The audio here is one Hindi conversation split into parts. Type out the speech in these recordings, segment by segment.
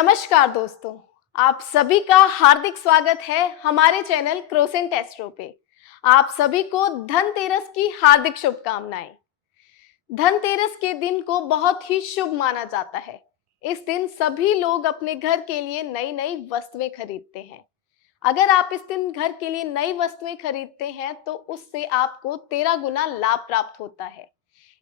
नमस्कार दोस्तों, आप सभी का हार्दिक स्वागत है हमारे चैनल क्रोसेंट एस्ट्रो पे। आप सभी को धनतेरस की हार्दिक शुभकामनाएं। धनतेरस के दिन को बहुत ही शुभ माना जाता है। इस दिन सभी लोग अपने घर के लिए नई नई वस्तुएं खरीदते हैं। अगर आप इस दिन घर के लिए नई वस्तुएं खरीदते हैं तो उससे आपको 13 गुना लाभ प्राप्त होता है।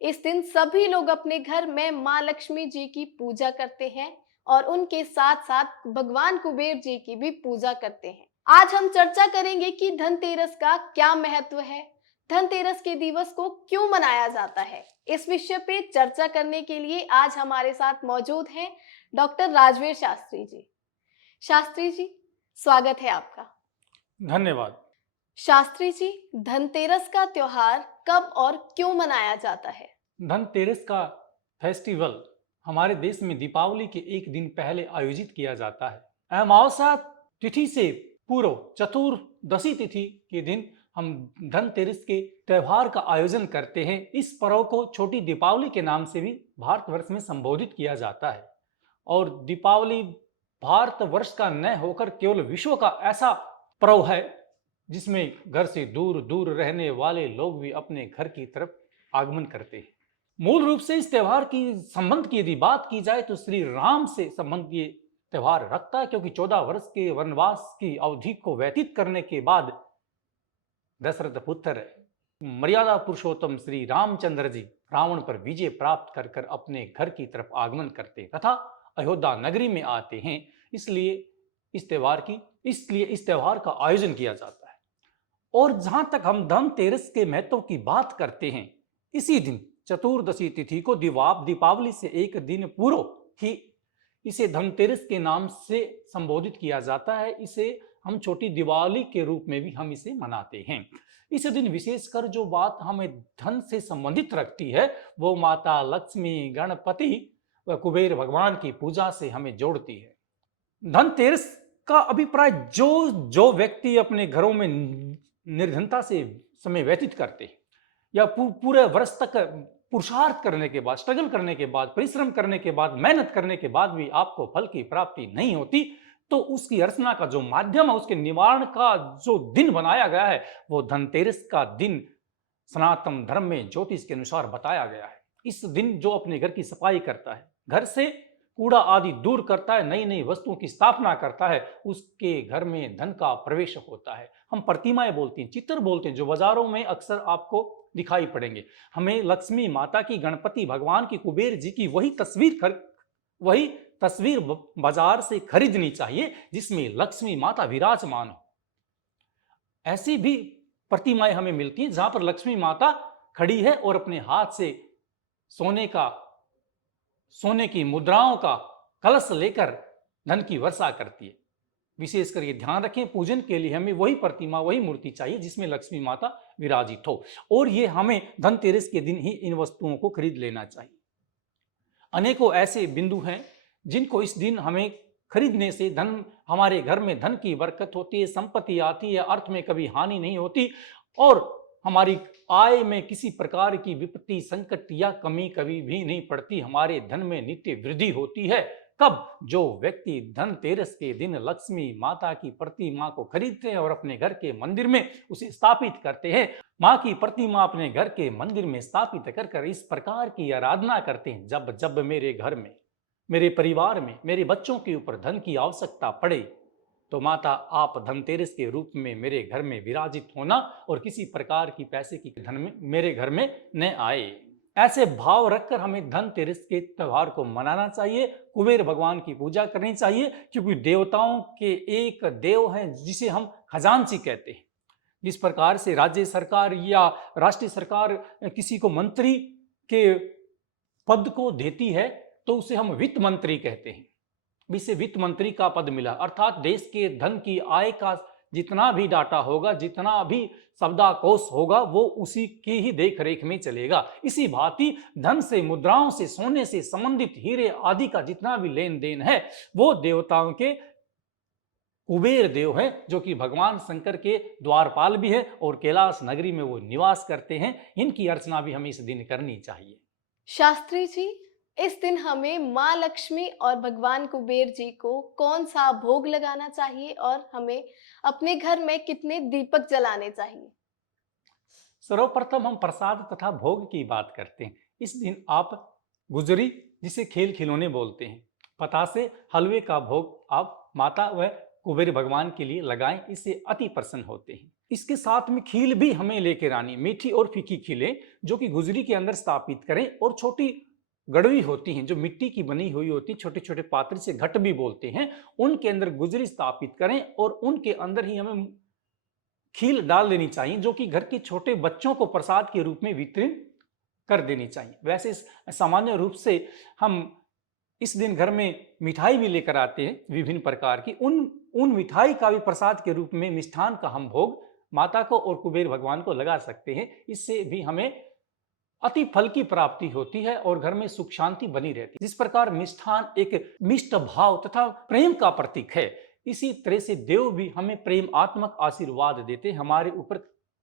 इस दिन सभी लोग अपने घर में माँ लक्ष्मी जी की पूजा करते हैं और उनके साथ साथ भगवान कुबेर जी की भी पूजा करते हैं। आज हम चर्चा करेंगे कि धनतेरस का क्या महत्व है, धनतेरस के दिवस को क्यों मनाया जाता है। इस विषय पे चर्चा करने के लिए आज हमारे साथ मौजूद हैं डॉक्टर राजवीर शास्त्री जी। शास्त्री जी, स्वागत है आपका। धन्यवाद। शास्त्री जी, धनतेरस का त्योहार कब और क्यों मनाया जाता है? धनतेरस का फेस्टिवल हमारे देश में दीपावली के एक दिन पहले आयोजित किया जाता है। अमावस्या तिथि से पूर्व चतुर्दशी तिथि के दिन हम धनतेरस के त्योहार का आयोजन करते हैं। इस पर्व को छोटी दीपावली के नाम से भी भारतवर्ष में संबोधित किया जाता है। और दीपावली भारतवर्ष का न होकर केवल विश्व का ऐसा पर्व है जिसमें घर से दूर दूर रहने वाले लोग भी अपने घर की तरफ आगमन करते हैं। मूल रूप से इस त्योहार की संबंध की यदि बात की जाए तो श्री राम से संबंध ये त्योहार रखता है, क्योंकि 14 वर्ष के वनवास की अवधि को व्यतीत करने के बाद दशरथ पुत्र मर्यादा पुरुषोत्तम श्री रामचंद्र जी रावण पर विजय प्राप्त कर कर अपने घर की तरफ आगमन करते तथा अयोध्या नगरी में आते हैं। इसलिए इस त्योहार का आयोजन किया जाता है। और जहां तक हम धनतेरस के महत्व की बात करते हैं, इसी दिन चतुर्दशी तिथि को दीपावली से एक दिन पूर्व ही इसे धनतेरस के नाम से संबोधित किया जाता है। इसे हम छोटी दिवाली के रूप में भी हम इसे मनाते हैं। इस दिन विशेषकर जो बात हमें धन से संबंधित रखती है वो माता लक्ष्मी, गणपति व कुबेर भगवान की पूजा से हमें जोड़ती है। धनतेरस का अभिप्राय जो व्यक्ति अपने घरों में निर्धनता से समय व्यतीत करते हैं या पूरे वर्ष तक पुरुषार्थ करने के बाद, स्ट्रगल करने के बाद, परिश्रम करने के बाद, मेहनत करने के बाद भी आपको फल की प्राप्ति नहीं होती, तो उसकी अर्चना का जो माध्यम है, उसके निवारण का जो दिन बनाया गया है, वो धनतेरस का दिन सनातन धर्म में ज्योतिष के अनुसार बताया गया है। इस दिन जो अपने घर की सफाई करता है, घर से कूड़ा आदि दूर करता है, नई नई वस्तुओं की स्थापना करता है, उसके घर में धन का प्रवेश होता है। हम प्रतिमाएं बोलते हैं, चित्र बोलते हैं, जो बाजारों में अक्सर आपको दिखाई पड़ेंगे। हमें लक्ष्मी माता की, गणपति भगवान की, कुबेर जी की वही तस्वीर बाजार से खरीदनी चाहिए जिसमें लक्ष्मी माता विराजमान हो। ऐसी भी प्रतिमाएं हमें मिलती हैं जहां पर लक्ष्मी माता खड़ी है और अपने हाथ से सोने की मुद्राओं का कलश लेकर धन की वर्षा करती है। विशेषकर ये ध्यान रखें, पूजन के लिए हमें वही प्रतिमा, वही मूर्ति चाहिए जिसमें लक्ष्मी माता विराजित हो, और ये हमें धनतेरस के दिन ही इन वस्तुओं को खरीद लेना चाहिए। अनेकों ऐसे बिंदु हैं जिनको इस दिन हमें खरीदने से हमारे घर में धन की बरकत होती है, संपत्ति आती है, अर्थ में कभी हानि नहीं होती, और हमारी आय में किसी प्रकार की विपत्ति, संकट या कमी कभी भी नहीं पड़ती। हमारे धन में नित्य वृद्धि होती है। कब? जो व्यक्ति धनतेरस के दिन लक्ष्मी माता की प्रतिमा को खरीदते हैं और अपने घर के मंदिर में उसे स्थापित करते हैं। माँ की प्रतिमा अपने घर के मंदिर में स्थापित कर इस प्रकार की आराधना करते हैं, जब जब मेरे घर में, मेरे परिवार में, मेरे बच्चों के ऊपर धन की आवश्यकता पड़े तो माता आप धनतेरस के रूप में मेरे घर में विराजित होना और किसी प्रकार की पैसे की धन में मेरे घर में न आए। ऐसे भाव रखकर हमें धनतेरस के त्योहार को मनाना चाहिए। कुबेर भगवान की पूजा करनी चाहिए, क्योंकि देवताओं के एक देव हैं जिसे हम खजांची कहते हैं। जिस प्रकार से राज्य सरकार या राष्ट्रीय सरकार किसी को मंत्री के पद को देती है तो उसे हम वित्त मंत्री कहते हैं। इसे वित्त मंत्री का पद मिला, अर्थात देश के धन की आय का जितना भी डाटा होगा, जितना भी शब्दाकोश होगा, वो उसी की ही देख रेख में चलेगा। इसी भांति धन से, मुद्राओं से, सोने से संबंधित हीरे आदि का जितना भी लेन देन है वो देवताओं के कुबेर देव हैं, जो कि भगवान शंकर के द्वारपाल भी है और कैलाश नगरी में वो निवास करते हैं। इनकी अर्चना भी हमें इस दिन करनी चाहिए। शास्त्री जी, इस दिन हमें माँ लक्ष्मी और भगवान कुबेर जी को कौन सा भोग लगाना चाहिए और हमें अपने घर में कितने दीपक जलाने चाहिए? सर्वप्रथम हम प्रसाद तथा भोग की बात करते हैं। इस दिन आप गुजरी, जिसे खेल खिलौने बोलते हैं, पतासे, हलवे का भोग आप माता व कुबेर भगवान के लिए लगाएं, इससे अति प्रसन्न होते हैं। इसके साथ में खील भी हमें लेकर आनी, मीठी और फीकी खीलें जो कि गुजरी के अंदर स्थापित करें, और छोटी गड़वी होती हैं जो मिट्टी की बनी हुई होती, छोटे छोटे पात्र से घट भी बोलते हैं, उनके अंदर गुजरी स्थापित करें और उनके अंदर ही हमें खील डाल देनी चाहिए, जो कि घर के छोटे बच्चों को प्रसाद के रूप में वितरण कर देनी चाहिए। वैसे सामान्य रूप से हम इस दिन घर में मिठाई भी लेकर आते हैं विभिन्न प्रकार की, उन मिठाई का भी प्रसाद के रूप में मिष्ठान का हम भोग माता को और कुबेर भगवान को लगा सकते हैं। इससे भी हमें अति फल की प्राप्ति होती है और घर में सुख शांति बनी रहती है। जिस प्रकार मिष्ठान एक मिष्ट भाव तथा प्रेम का प्रतीक है, इसी तरह से देव भी हमें प्रेमात्मक आशीर्वाद देते, हमारे ऊपर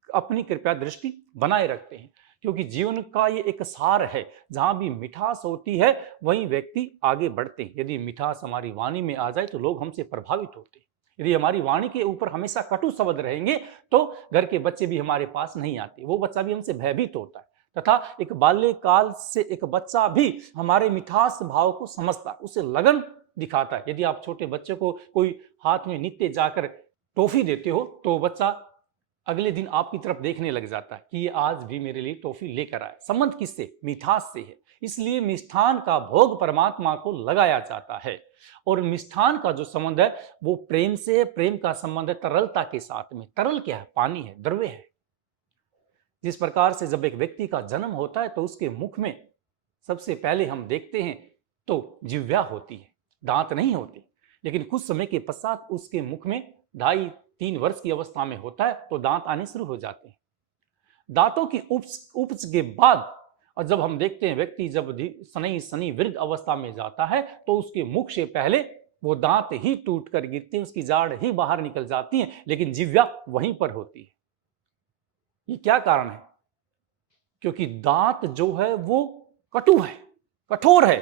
अपनी कृपा दृष्टि बनाए रखते हैं, क्योंकि जीवन का ये एक सार है। जहां भी मिठास होती है वहीं व्यक्ति आगे बढ़ते हैं। यदि मिठास हमारी वाणी में आ जाए तो लोग हमसे प्रभावित होते हैं। यदि हमारी वाणी के ऊपर हमेशा कटु शब्द रहेंगे तो घर के बच्चे भी हमारे पास नहीं आते, वो बच्चा भी हमसे भयभीत होता है। तथा एक बाल्यकाल से एक बच्चा भी हमारे मिठास भाव को समझता है, उसे लगन दिखाता है। यदि आप छोटे बच्चे को कोई हाथ में नित्य जाकर टॉफी देते हो तो बच्चा अगले दिन आपकी तरफ देखने लग जाता है कि ये आज भी मेरे लिए टॉफी लेकर आए। संबंध किससे? मिठास से है। इसलिए मिष्ठान का भोग परमात्मा को लगाया जाता है, और मिष्ठान का जो संबंध है वो प्रेम से है। प्रेम का संबंध है तरलता के साथ में। तरल क्या है? पानी है, द्रव्य है। जिस प्रकार से जब एक व्यक्ति का जन्म होता है तो उसके मुख में सबसे पहले हम देखते हैं तो जिह्वा होती है, दांत नहीं होते। लेकिन कुछ समय के पश्चात उसके मुख में 2.5-3 वर्ष की अवस्था में होता है तो दांत आने शुरू हो जाते हैं। दांतों की उपज के बाद, और जब हम देखते हैं व्यक्ति जब सनी वृद्ध अवस्था में जाता है तो उसके मुख से पहले वो दांत ही टूट कर गिरते हैं, उसकी जाड़ ही बाहर निकल जाती है, लेकिन जिह्वा वहीं पर होती है। ये क्या कारण है? क्योंकि दांत जो है वो कटु है, कठोर है,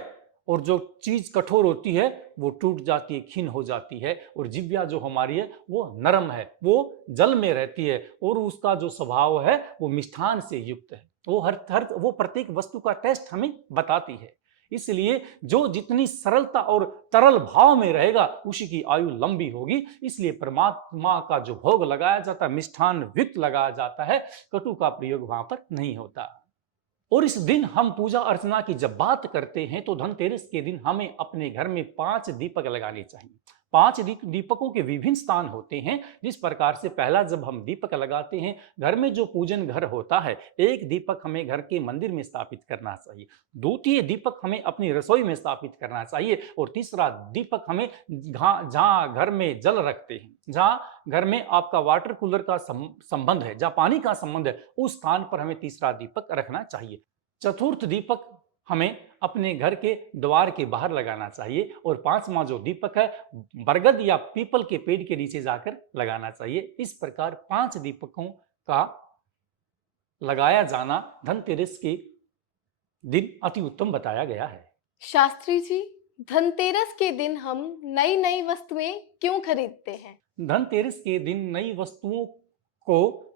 और जो चीज कठोर होती है वो टूट जाती है, क्षीण हो जाती है। और जिह्वा जो हमारी है वो नरम है, वो जल में रहती है, और उसका जो स्वभाव है वो मिष्ठान से युक्त है। वो प्रत्येक वस्तु का टेस्ट हमें बताती है। इसलिए जो जितनी सरलता और तरल भाव में रहेगा उसी की आयु लंबी होगी। इसलिए परमात्मा का जो भोग लगाया जाता है मिष्ठान युक्त लगाया जाता है, कटु का प्रयोग वहां पर नहीं होता। और इस दिन हम पूजा अर्चना की जब बात करते हैं तो धनतेरस के दिन हमें अपने घर में 5 दीपक लगाने चाहिए। 5 दीपकों के विभिन्न स्थान होते हैं। जिस प्रकार से पहला जब हम दीपक लगाते हैं, घर में जो पूजन घर होता है, एक दीपक हमें घर के मंदिर में स्थापित करना चाहिए, द्वितीय दीपक हमें अपनी रसोई में स्थापित करना चाहिए, और तीसरा दीपक हमें जहां घर में जल रखते हैं, जहां घर में आपका वाटर कूलर का संबंध है, जहां पानी का संबंध है, उस स्थान पर हमें तीसरा दीपक रखना चाहिए। चतुर्थ दीपक हमें अपने घर के द्वार के बाहर लगाना चाहिए, और 5वां जो दीपक है बरगद या पीपल के पेड़ के नीचे जाकर लगाना चाहिए। इस प्रकार 5 दीपकों का लगाया जाना धनतेरस के दिन अति उत्तम बताया गया है। शास्त्री जी, धनतेरस के दिन हम नई नई वस्तुएं क्यों खरीदते हैं? धनतेरस के दिन नई वस्तुओं को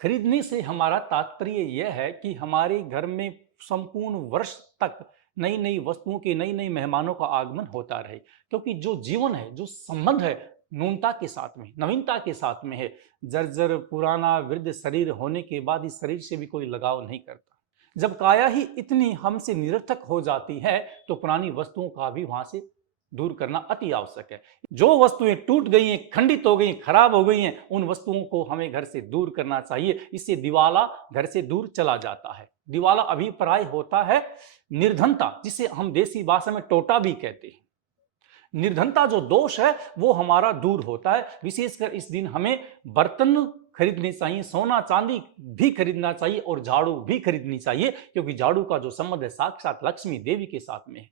खरीदने से हमारा तात्पर्य यह है कि हमारे घर में संपूर्ण वर्ष तक नई नई वस्तुओं के, नई नई मेहमानों का आगमन होता रहे। क्योंकि जो जीवन है, जो संबंध है नूनता के साथ में, नवीनता के साथ में है। जर्जर पुराना वृद्ध शरीर होने के बाद इस शरीर से भी कोई लगाव नहीं करता। जब काया ही इतनी हमसे निरर्थक हो जाती है तो पुरानी वस्तुओं का भी वहां से दूर करना अति आवश्यक है। जो वस्तुएं टूट गई हैं, खंडित हो गई, खराब हो गई हैं, उन वस्तुओं को हमें घर से दूर करना चाहिए। इससे दिवाला घर से दूर चला जाता है। दिवाला अभिप्राय होता है निर्धनता, जिसे हम देसी भाषा में टोटा भी कहते हैं। निर्धनता जो दोष है वो हमारा दूर होता है। विशेषकर इस दिन हमें बर्तन खरीदने चाहिए, सोना चांदी भी खरीदना चाहिए, और झाड़ू भी खरीदनी चाहिए, क्योंकि झाड़ू का जो संबंध है साक्षात लक्ष्मी देवी के साथ में है।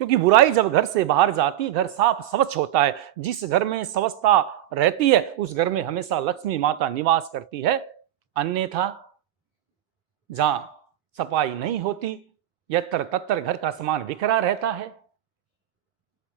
क्योंकि बुराई जब घर से बाहर जाती है, घर साफ स्वच्छ होता है। जिस घर में स्वच्छता रहती है उस घर में हमेशा लक्ष्मी माता निवास करती है। अन्यथा जहां सफाई नहीं होती, यत्र तत्र घर का सामान बिखरा रहता है।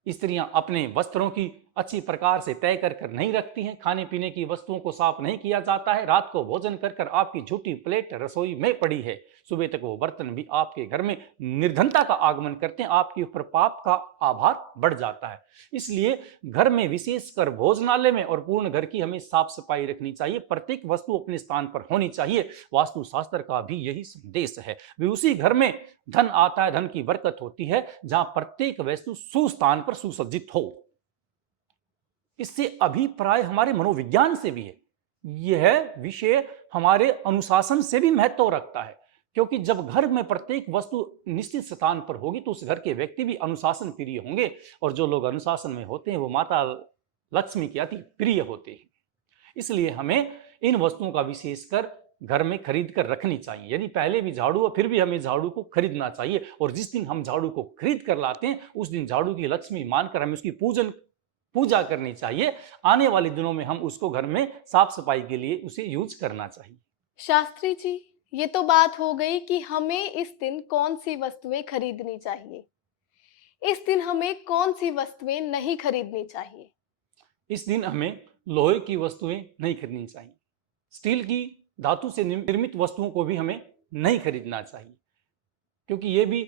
स्त्रियां अपने वस्त्रों की अच्छी प्रकार से तय कर नहीं रखती हैं। खाने पीने की वस्तुओं को साफ नहीं किया जाता है। रात को भोजन कर आपकी झूठी प्लेट रसोई में पड़ी है। सुबह तक वो बर्तन भी आपके घर में निर्धनता का आगमन करते हैं। आपके ऊपर पाप का आभार बढ़ जाता है। इसलिए घर में, विशेषकर भोजनालय में और पूर्ण घर की हमें साफ सफाई रखनी चाहिए। प्रत्येक वस्तु अपने स्थान पर होनी चाहिए। वास्तु शास्त्र का भी यही संदेश है। वे उसी घर में धन आता है, धन की बरकत होती है, जहां प्रत्येक वस्तु सुस्थान पर सुसज्जित हो। इससे अभिप्राय हमारे मनोविज्ञान से भी है। यह विषय हमारे अनुशासन से भी महत्व रखता है, क्योंकि जब घर में प्रत्येक वस्तु निश्चित स्थान पर होगी तो उस घर के व्यक्ति भी अनुशासन प्रिय होंगे, और जो लोग अनुशासन में होते हैं वो माता लक्ष्मी के अति प्रिय होते हैं। इसलिए हमें इन वस्तुओं का विशेषकर घर में खरीद कर रखनी चाहिए। यदि पहले भी झाड़ू हो फिर भी हमें झाड़ू को खरीदना चाहिए, और जिस दिन हम झाड़ू को खरीद कर लाते हैं उस दिन झाड़ू की लक्ष्मी मानकर हमें उसकी पूजा करनी चाहिए। आने वाले दिनों में हम उसको घर में साफ सफाई के लिए उसे यूज करना चाहिए। शास्त्री जी, ये तो बात हो गई कि हमें इस दिन कौन सी वस्तुएं खरीदनी चाहिए। इस दिन हमें कौन सी वस्तुएं नहीं खरीदनी चाहिए? इस दिन हमें लोहे की वस्तुएं नहीं खरीदनी चाहिए। स्टील की, धातु से निर्मित वस्तुओं को भी हमें नहीं खरीदना चाहिए, क्योंकि ये भी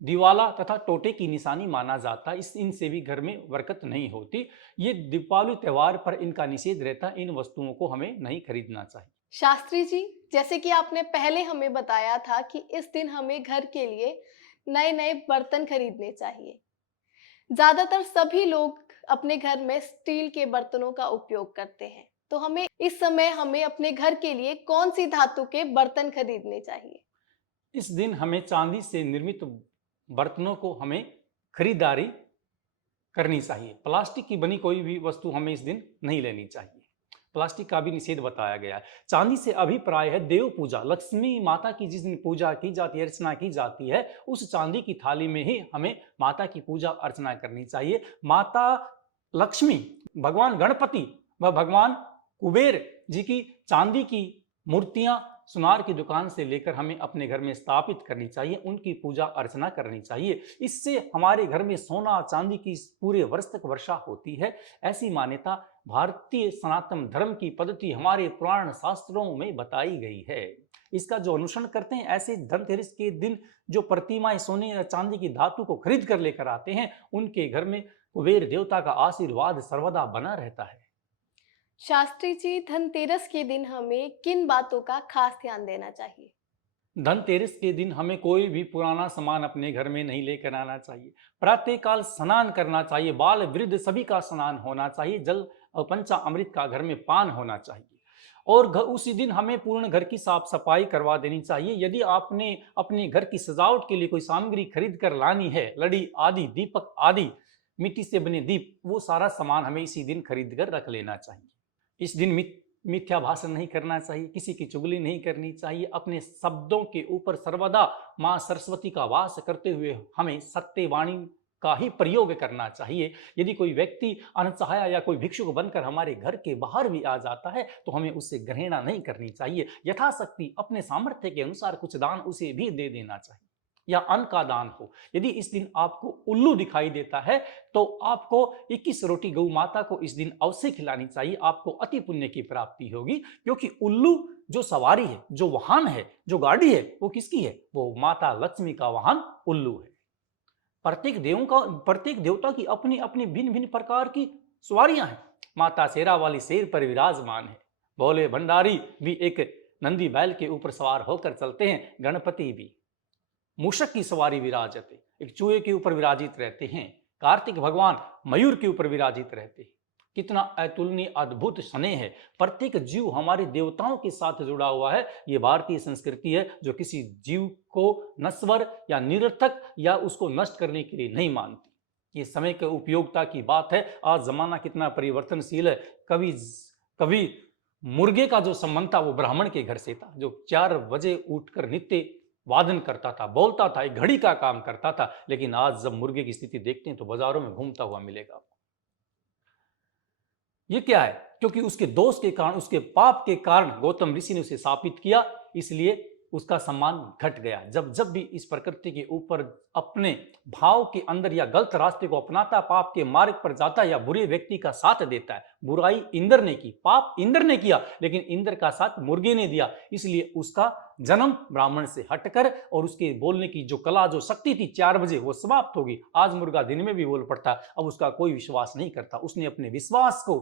दिवाला तथा टोटे की निशानी माना जाता है। इनसे भी घर में बरकत नहीं होती। ये दीपावली त्योहार पर इनका निषेध रहता है। इन वस्तुओं को हमें नहीं खरीदना चाहिए। शास्त्री जी, जैसे कि आपने पहले हमें बताया था कि इस दिन हमें घर के लिए नए नए बर्तन खरीदने चाहिए। ज्यादातर सभी लोग अपने घर में स्टील के बर्तनों का उपयोग करते हैं, तो हमें इस समय अपने घर के लिए कौन सी धातु के बर्तन खरीदने चाहिए? इस दिन हमें चांदी से निर्मित बर्तनों को हमें खरीदारी करनी चाहिए। प्लास्टिक की बनी कोई भी वस्तु हमें इस दिन नहीं लेनी चाहिए। प्लास्टिक का भी निषेध बताया गया है। चांदी से अभिप्राय है देव पूजा। लक्ष्मी माता की जिस दिन पूजा की जाती है, अर्चना की जाती है, उस चांदी की थाली में ही हमें माता की पूजा अर्चना करनी चाहिए। माता लक्ष्मी, भगवान गणपति व भगवान कुबेर जी की चांदी की मूर्तियां सुनार की दुकान से लेकर हमें अपने घर में स्थापित करनी चाहिए। उनकी पूजा अर्चना करनी चाहिए। इससे हमारे घर में सोना चांदी की पूरे वर्ष तक वर्षा होती है। ऐसी मान्यता भारतीय सनातन धर्म की पद्धति हमारे पुराण शास्त्रों में बताई गई है। इसका जो अनुसरण करते हैं, ऐसे धनतेरस के दिन जो प्रतिमाएं सोने या चांदी की धातु को खरीद कर लेकर आते हैं, उनके घर में कुबेर देवता का आशीर्वाद सर्वदा बना रहता है। शास्त्री जी, धनतेरस के दिन हमें किन बातों का खास ध्यान देना चाहिए? धनतेरस के दिन हमें कोई भी पुराना सामान अपने घर में नहीं लेकर आना चाहिए। प्रातःकाल स्नान करना चाहिए। बाल वृद्ध सभी का स्नान होना चाहिए। जल और पंचा अमृत का घर में पान होना चाहिए। और उसी दिन हमें पूर्ण घर की साफ सफाई करवा देनी चाहिए। यदि आपने अपने घर की सजावट के लिए कोई सामग्री खरीद कर लानी है, लड़ी आदि, दीपक आदि, मिट्टी से बने दीप, वो सारा सामान हमें इसी दिन खरीद कर रख लेना चाहिए। इस दिन मिथ्या भाषण नहीं करना चाहिए, किसी की चुगली नहीं करनी चाहिए। अपने शब्दों के ऊपर सर्वदा मां सरस्वती का वास करते हुए हमें सत्यवाणी का ही प्रयोग करना चाहिए। यदि कोई व्यक्ति अनचाहा या कोई भिक्षुक बनकर हमारे घर के बाहर भी आ जाता है तो हमें उससे घृणा नहीं करनी चाहिए। यथाशक्ति अपने सामर्थ्य के अनुसार कुछ दान उसे भी दे देना चाहिए, या अन्न का दान हो। यदि इस दिन आपको उल्लू दिखाई देता है तो आपको 21 रोटी गौ माता को इस दिन अवश्य खिलानी चाहिए। आपको अति पुण्य की प्राप्ति होगी, क्योंकि उल्लू जो सवारी है, जो वाहन है, जो गाड़ी है, वो किसकी है? वो माता लक्ष्मी का वाहन उल्लू है। प्रत्येक देवता की अपनी अपनी भिन्न भिन्न प्रकार की सवारियां हैं। माता शेरा वाली शेर पर विराजमान है। भोले भंडारी भी एक नंदी बैल के ऊपर सवार होकर चलते हैं। गणपति भी मूषक की सवारी विराजते, एक चूहे के ऊपर विराजित रहते हैं। कार्तिक भगवान मयूर के ऊपर विराजित रहते हैं। कितना अतुलनीय अद्भुत स्नेह है। प्रत्येक जीव हमारे देवताओं के साथ जुड़ा हुआ है। ये भारतीय संस्कृति है जो किसी जीव को नश्वर या निरर्थक या उसको नष्ट करने के लिए नहीं मानती। ये समय के उपयोगिता की बात है। आज जमाना कितना परिवर्तनशील है। कभी मुर्गे का जो संबंध था वो ब्राह्मण के घर से था, जो 4 बजे उठकर नित्य वादन करता था, बोलता था, एक घड़ी का काम करता था। लेकिन आज जब मुर्गे की स्थिति देखते हैं तो बाजारों में घूमता हुआ मिलेगा आपको। ये क्या है? क्योंकि उसके दोष के कारण, उसके पाप के कारण गौतम ऋषि ने उसे शापित किया। इसलिए उसका सम्मान घट गया। जब जब भी इस प्रकृति के ऊपर अपने भाव के अंदर या गलत रास्ते को अपनाता, पाप के मार्ग पर जाता या बुरे व्यक्ति का साथ देता है। बुराई इंद्र ने की, पाप इंद्र ने किया, लेकिन इंद्र का साथ मुर्गे ने दिया, इसलिए उसका जन्म ब्राह्मण से हटकर और उसके बोलने की जो कला, जो शक्ति थी 4 बजे, वो समाप्त होगी। आज मुर्गा दिन में भी बोल पड़ता, अब उसका कोई विश्वास नहीं करता। उसने अपने विश्वास को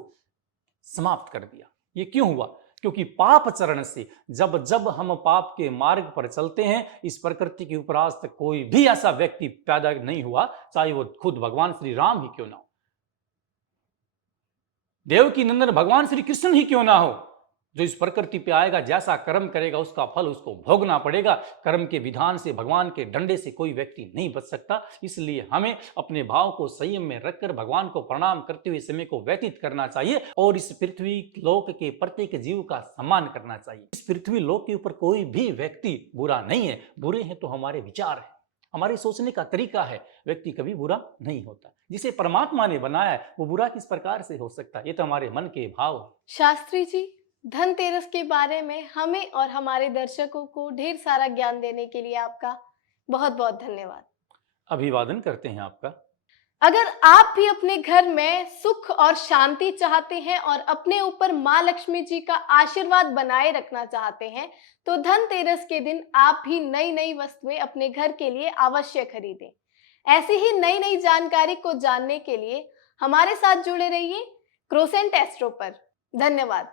समाप्त कर दिया। ये क्यों हुआ? क्योंकि पाप चरण से जब जब हम पाप के मार्ग पर चलते हैं, इस प्रकृति के ऊपर आज तक कोई भी ऐसा व्यक्ति पैदा नहीं हुआ, चाहे वो खुद भगवान श्री राम ही क्यों ना हो, देवकी नंदन भगवान श्री कृष्ण ही क्यों ना हो, जो इस प्रकृति पे आएगा, जैसा कर्म करेगा उसका फल उसको भोगना पड़ेगा। कर्म के विधान से, भगवान के डंडे से कोई व्यक्ति नहीं बच सकता। इसलिए हमें अपने भाव को संयम में रखकर भगवान को प्रणाम करते हुए समय को व्यतीत करना चाहिए और इस पृथ्वी लोक के प्रत्येक जीव का सम्मान करना चाहिए। इस पृथ्वी लोक के ऊपर कोई भी व्यक्ति बुरा नहीं है। बुरे हैं तो हमारे विचार है, हमारे सोचने का तरीका है। व्यक्ति कभी बुरा नहीं होता। जिसे परमात्मा ने बनाया है वो बुरा किस प्रकार से हो सकता है? ये तो हमारे मन के भाव है। शास्त्री जी, धनतेरस के बारे में हमें और हमारे दर्शकों को ढेर सारा ज्ञान देने के लिए आपका बहुत बहुत धन्यवाद। अभिवादन करते हैं आपका। अगर आप भी अपने घर में सुख और शांति चाहते हैं और अपने ऊपर माँ लक्ष्मी जी का आशीर्वाद बनाए रखना चाहते हैं, तो धनतेरस के दिन आप भी नई नई वस्तुएं अपने घर के लिए अवश्य खरीदें। ऐसी ही नई नई जानकारी को जानने के लिए हमारे साथ जुड़े रहिए क्रोसेंट एस्ट्रो पर। धन्यवाद।